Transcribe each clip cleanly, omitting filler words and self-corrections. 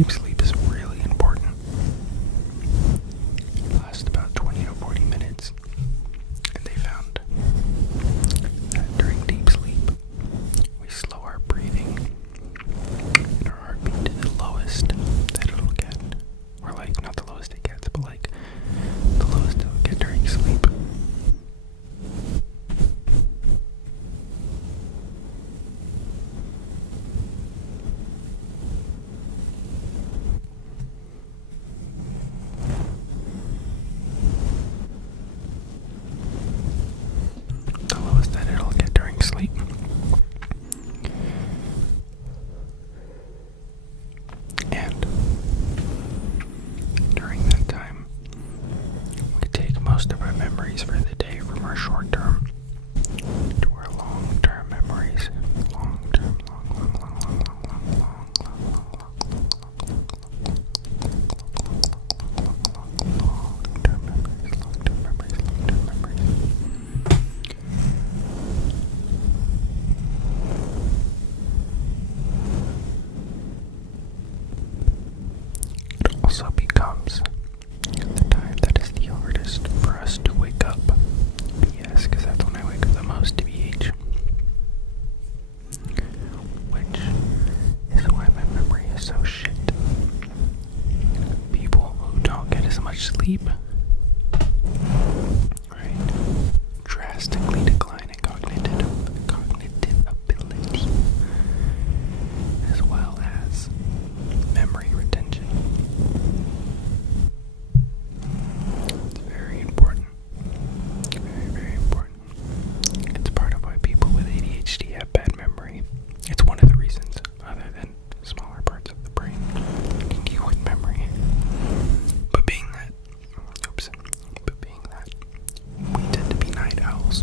deep sleep is really important. It lasts about 20 to 40 minutes. And they found that during deep sleep, we slow our breathing and our heartbeat to the lowest that it'll get. Or like, not the lowest it gets, but like the lowest it'll get during sleep. The lowest that it'll get during sleep. And during that time, we take most of our memories for the day from our short term to our long term memories. Long term memories. It also becomes the time that is the hardest for us to wake up. Yes, because that's when I wake up the most, TBH. Which is why my memory is so shit. People who don't get as much sleep, right, drastically decline in cognitive ability, as well as memory retention. It's very important. Very, very important. It's part of why people with ADHD have bad memory. It's one of the reasons, other than smaller parts of the brain can deal with memory. But being that we tend to be night owls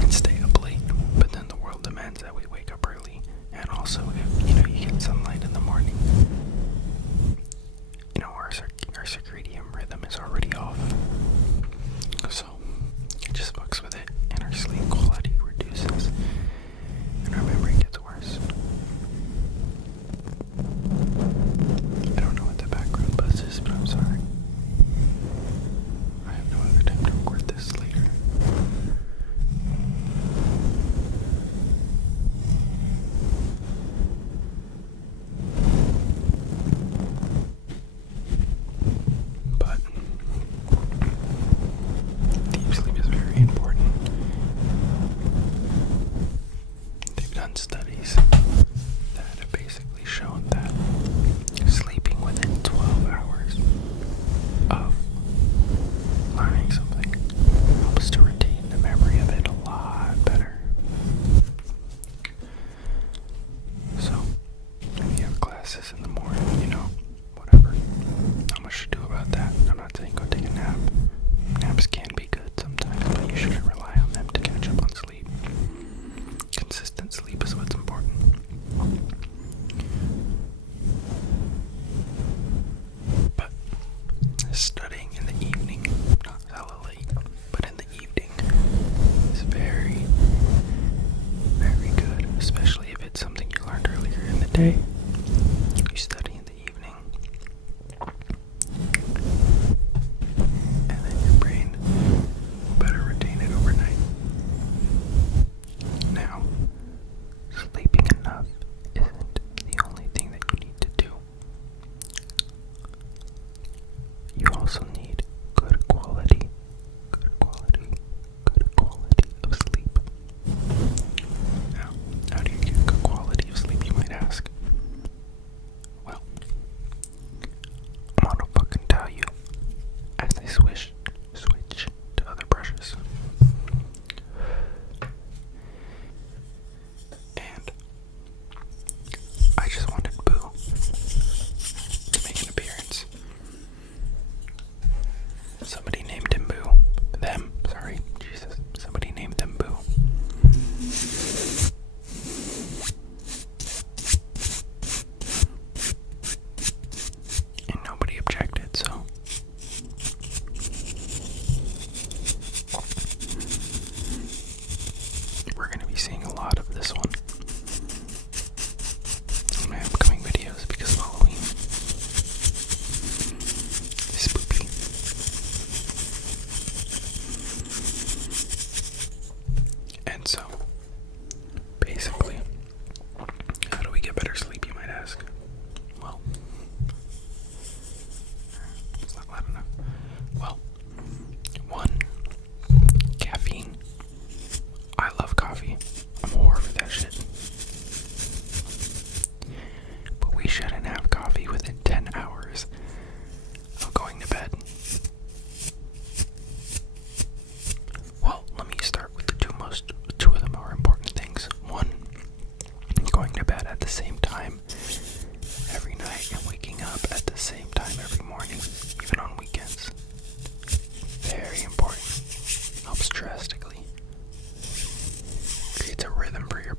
and stay up late, but then the world demands that we wake up early. And also, if you get sunlight in the morning, our circadian rhythm is already off. So it just fucks with it, and our sleep quality reduces, and our memory gets worse. I don't know what the background buzz is, but I'm sorry. I have no other time to record this later. But deep sleep is very important. They've done studies that have basically shown that sleeping within 12 hours of learning something helps to retain the memory of it a lot better. So, if you have classes in the morning, whatever, not much to do about that. I'm not saying go take a nap. Naps can be good sometimes, but you shouldn't rely on them to catch up on sleep. Consistent sleep is what's important. But studying in the evening, not hella late, but in the evening, is very, very good, especially if it's something you learned earlier in the day. You study in the evening, and then your brain will better retain it overnight. Now, sleeping enough isn't the only thing that you need to do. You also need good quality of sleep. Now, how do you get good quality of sleep, you might ask?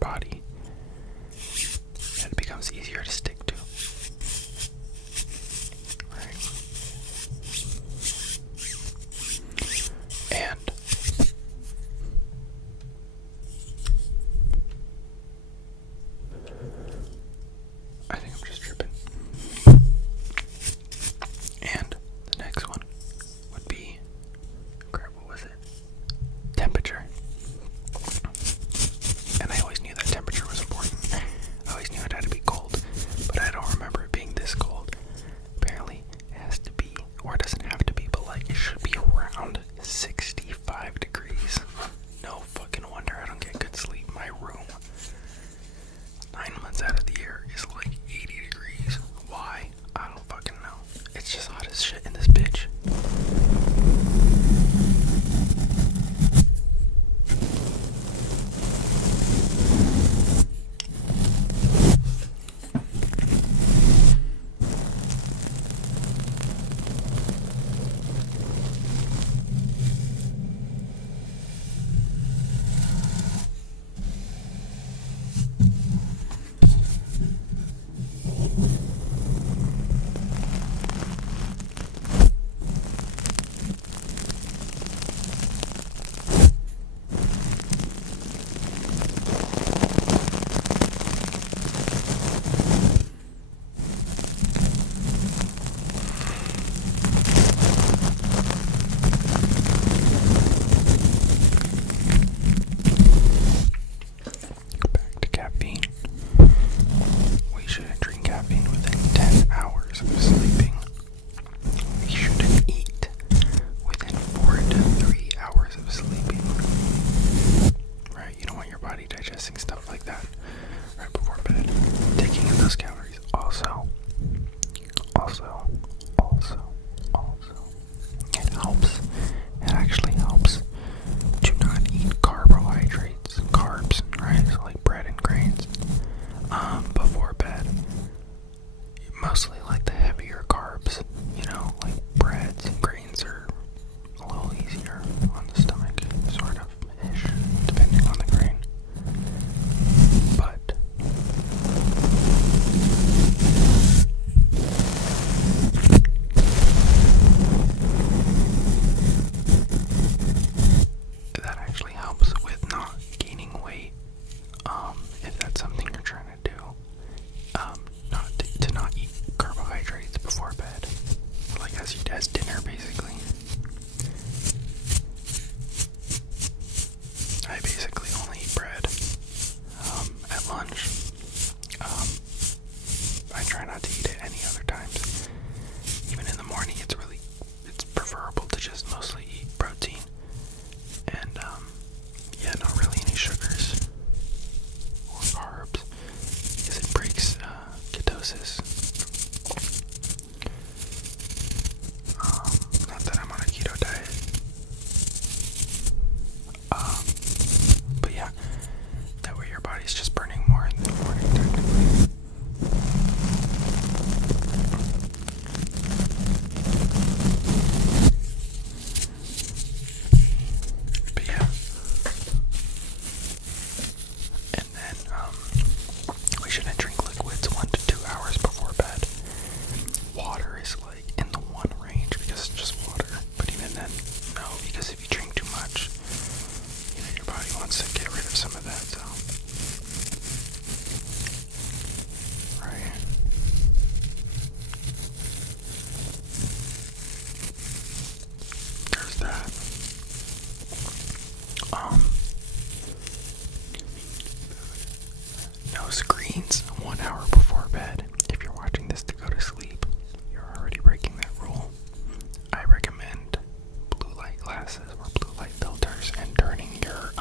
body, and it becomes easier to stick to. Right? And I think I'm just tripping. And the next one would be, crap, what was it? Temperature. And I always knew that temperature was important. I always knew it had to be cold, but I don't remember it being this cold. Apparently, it has to be, or it doesn't have to be, but like it should be around 65 degrees. No fucking wonder I don't get good sleep. My room, 9 months out of the year, is like 80 degrees. Why? I don't fucking know. It's just hot as shit in this bitch. Back to caffeine. We shouldn't drink caffeine within 10 hours of sleeping. We shouldn't eat within 4 to 3 hours of sleeping. Right? You don't want your body digesting stuff like that right before bed. Taking in those calories. Also, it helps. It actually helps to not eat carbohydrates, carbs, right? So like bread and grains, before bed. Mostly like the heavier carbs, you know, like breads and grains are a little easier on the stomach, sort of ish, depending on the grain. But that actually helps with not gaining weight, if that's something you're trying to do. To not eat carbohydrates before bed, like as dinner basically. I basically only eat bread at lunch. I try not to eat it any other times. Even in the morning, it's preferable to just mostly eat protein and yeah, not really any sugars or carbs, because it breaks ketosis. Not that I'm on a keto diet. But yeah, that way your body's just burning more in the morning technically. But yeah. And then we shouldn't drink liquids 1 to 2 hours before bed. Water is like in the 1 range because it's just water. But even then, no, because if you drink too much, you know, your body wants to get rid of some of that, so. Right. There's that. No screens 1 hour before bed. If you're watching this to go to sleep, you're already breaking that rule. I recommend blue light glasses or blue light filters and turning your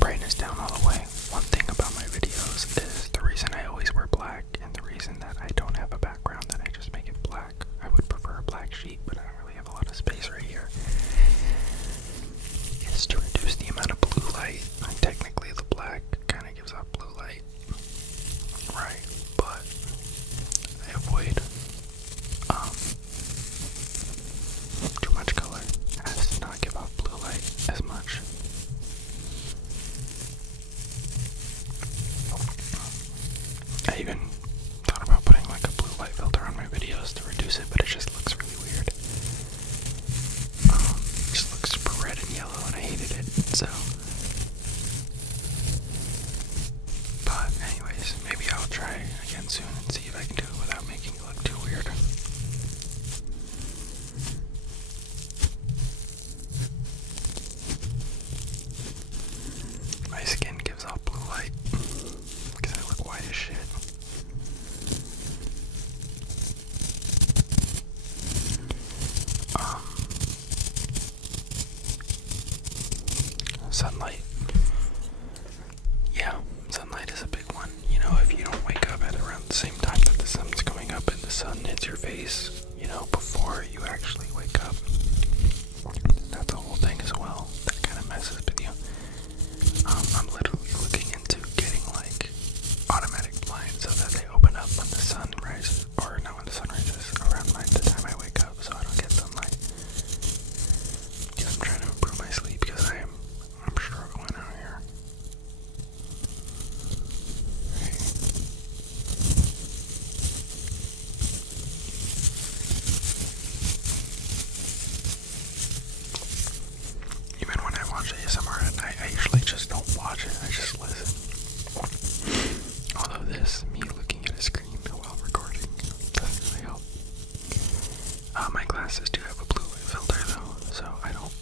brightness down all the way. One thing about my videos is the reason I always wear black and the reason that I don't have a background, that I just make it black. I would prefer a black sheet, but I don't really have a lot of space right here. Is to reduce the amount of blue light. Like technically the black kind of gives off blue light, right? But I avoid too much color as to not give off blue light as much. I even thought about putting like a blue light filter on my videos to reduce it, but it just looks really weird. It just looks super red and yellow, and I hated it. So, but anyways, maybe I'll try again soon and see if I can do it without making it look too weird. My skin gives off blue light because I look white as shit. Sunlight. Yeah, sunlight is a big one. You know, if you don't wake up at around the same time that the sun's coming up and the sun hits your face, you know, before you actually wake up, that's a whole thing as well. That kind of messes with you. I'm literally looking into getting like automatic blinds so that they open up when the sun rises, or not when the sun rises, around the time I wake up, so I don't get sunlight. Because I'm trying to improve my sleep because I'm struggling out here. Right. Even when I watch ASMR at night, I usually just don't watch it, I just listen. Although this, me looking at a screen while recording, doesn't really help. My glasses do have a blue light filter though, so I don't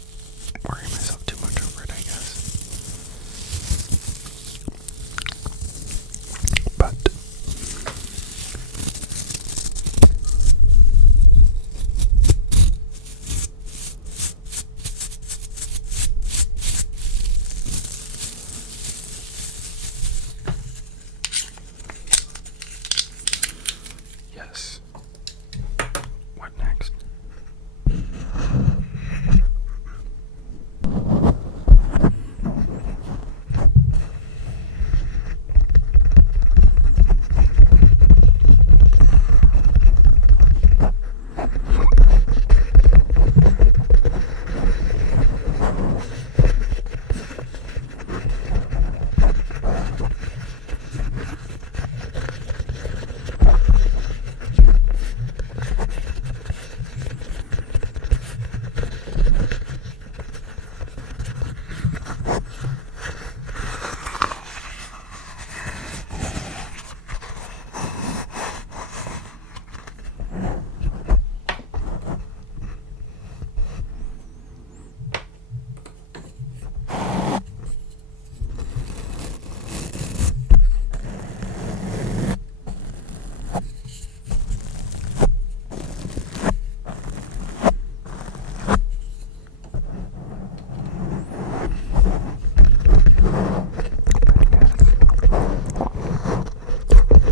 worry myself too much over it, I guess. But yes. What next?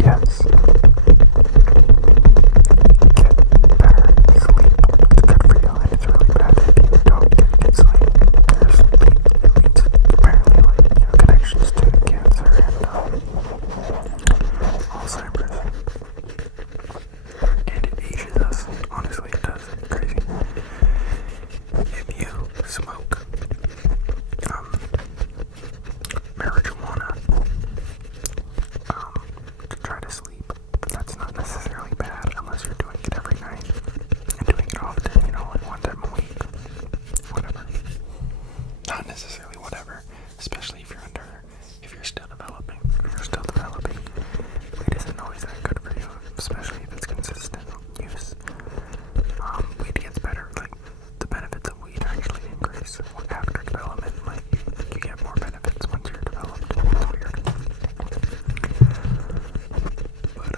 Yes. Get better sleep. It's good for you, and it's really bad if you don't get good sleep. It leads apparently connections to cancer and Alzheimer's. And it ages us. Honestly, it does. It's crazy. If you smoke marijuana to try to sleep, that's not necessarily bad unless you're doing it every night and doing it often, like one time a week, whatever. Not necessarily whatever, especially if you're still developing. If you're still developing, weed isn't always that good for you, especially if it's consistent use. Weed gets better, like the benefits of weed actually increase after development. Like you get more benefits once you're developed. It's weird. But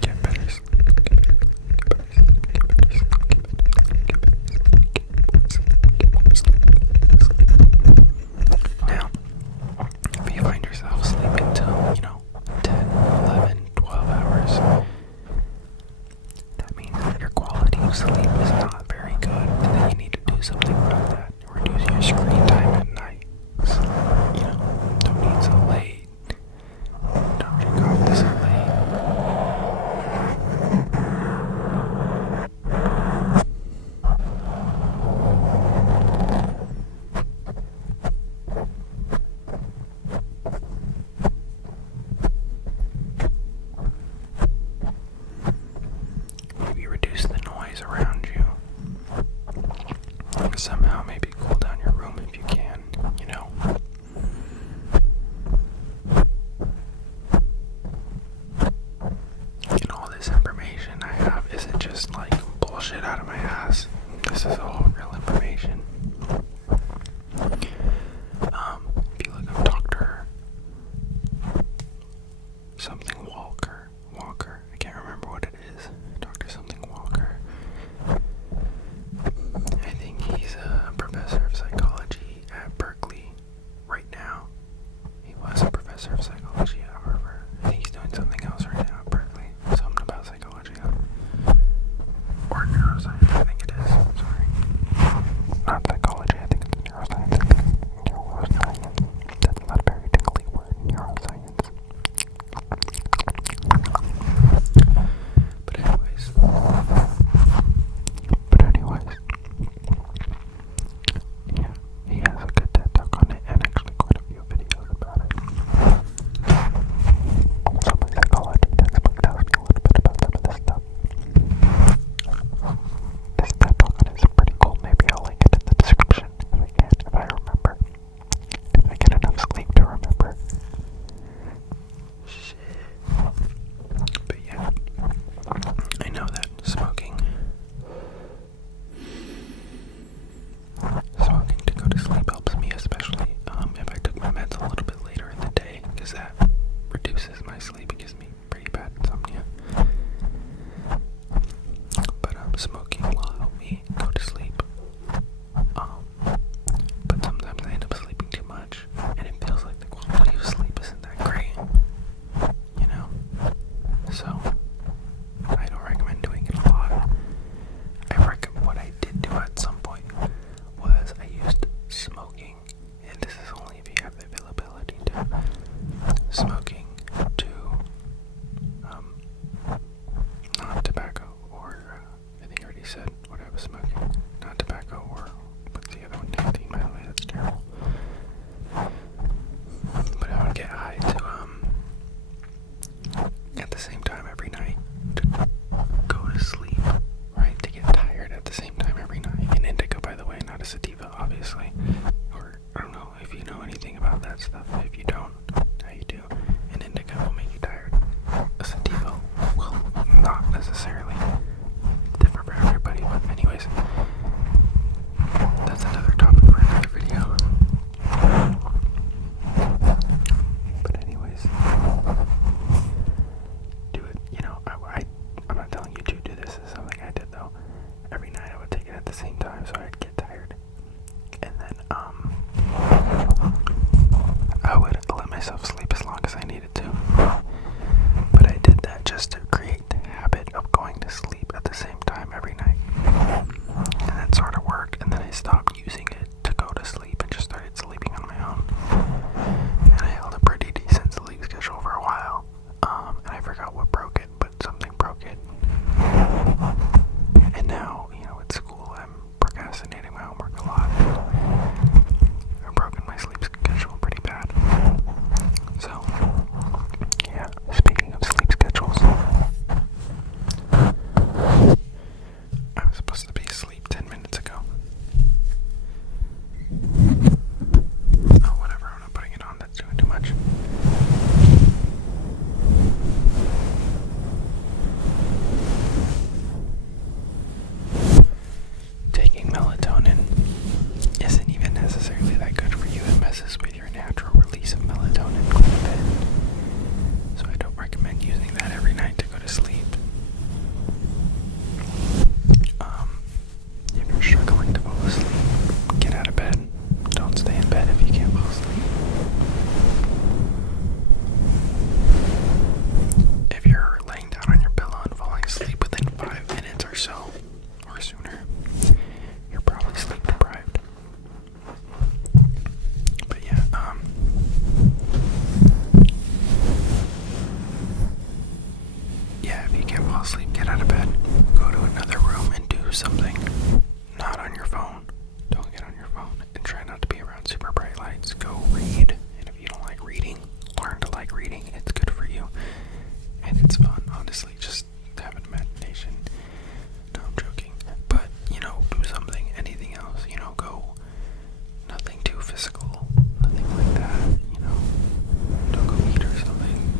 get better sleep. Now, if you find yourself sleeping till, 10, 11, 12 hours, that means that your quality of sleep is not very good, and that you need to do something about that. Reduce screen time at night. So, don't eat so late. Don't drink coffee so late. Maybe reduce the noise around you. Somehow maybe cool down your room if you can, And all this information I have isn't just like bullshit out of my ass. This is all real information. If you look up Dr. something Walker, I can't remember what it is. Dr. something Walker. I think he's a professor of psychology at Berkeley right now. He was a professor of psychology at Harvard. I think he's doing something else right now at Berkeley. Something about psychology. Or neuroscience, I think it is. Sorry. Not psychology, I think it's neuroscience. Neuroscience. That's not a very tickly word. Neuroscience. But anyways. Yeah, he has a good TED Talk on it and actually quite a few videos about it. So my psychology textbook tells me a little bit about some of this stuff. This TED Talk on it is pretty cool. Maybe I'll link it in the description if I can, if I remember. If I get enough sleep to remember. Shit. But yeah, I know that smoking to go to sleep helps me, especially if I took my meds a little bit later in the day, because that reduces my sleep. It gives me pretty bad insomnia. But smoking will help me go to sleep. But sometimes I end up sleeping too much, and it feels like the quality of sleep isn't that great. So I don't recommend doing it a lot. What I did do at some point was I used smoking, and this is only if you have the availability to smoking to non-tobacco, or I think I already something not on your phone. Don't get on your phone, and try not to be around super bright lights. Go read, and if you don't like reading, learn to like reading. It's good for you, and it's fun, honestly. Just have an imagination. No, I'm joking. But, do something, anything else, go, nothing too physical, nothing like that, don't go eat or something.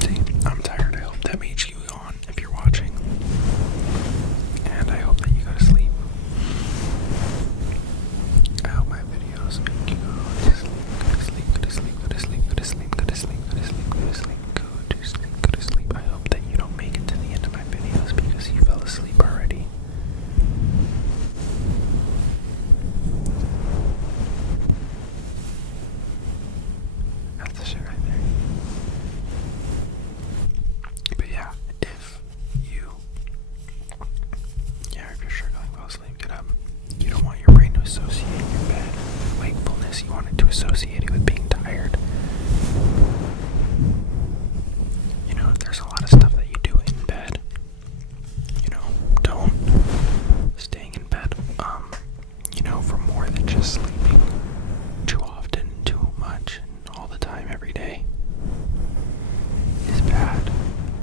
See, I'm tired. I hope that made you yawn if you're watching, and I hope that you go to sleep. I hope my videos make you go to sleep, go to sleep, go to sleep, go to sleep, go to sleep, go to sleep, go to sleep, go to sleep, go to sleep, go to sleep. I hope that you don't make it to the end of my videos because you fell asleep already. That's the shit right there. But yeah, if you're struggling to fall asleep, get up. You don't want your brain to associate your bed with wakefulness. You want it to associate it with being tired. There's a lot of stuff that you do in bed. Don't staying in bed, for more than just sleeping too often, too much, and all the time, every day is bad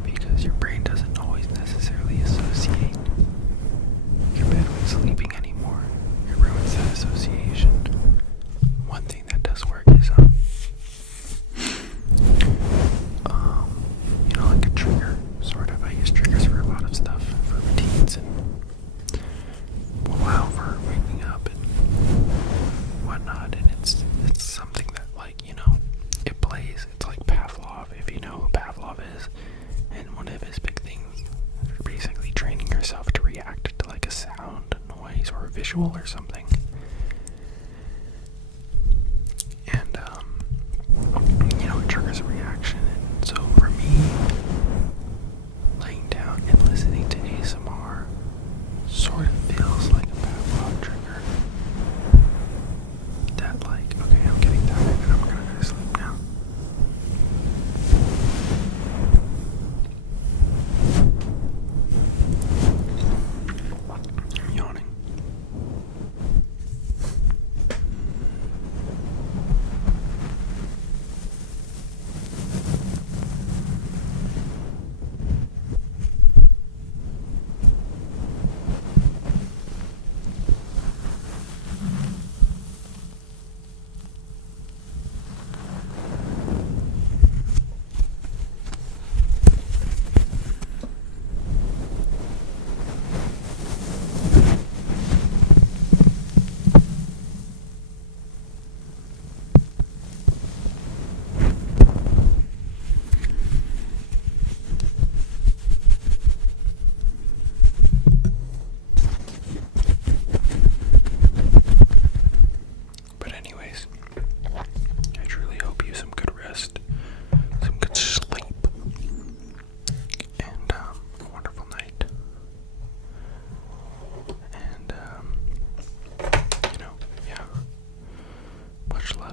because your brain doesn't always necessarily associate your bed with sleeping anymore. It ruins that association. One thing that does work is like a trigger, sort of. I use triggers for a lot of stuff, for routines and for waking up and whatnot. And it's something that, it plays. It's like Pavlov, if you know who Pavlov is. And one of his big things is basically training yourself to react to like a sound, a noise, or a visual or something. And it triggers a reaction. And so for me, laying down and listening to ASMR sort of feels like a Pavlov trigger. That okay, I'm getting tired and I'm gonna go to sleep now. I'm yawning.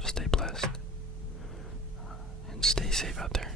Stay blessed and stay safe out there.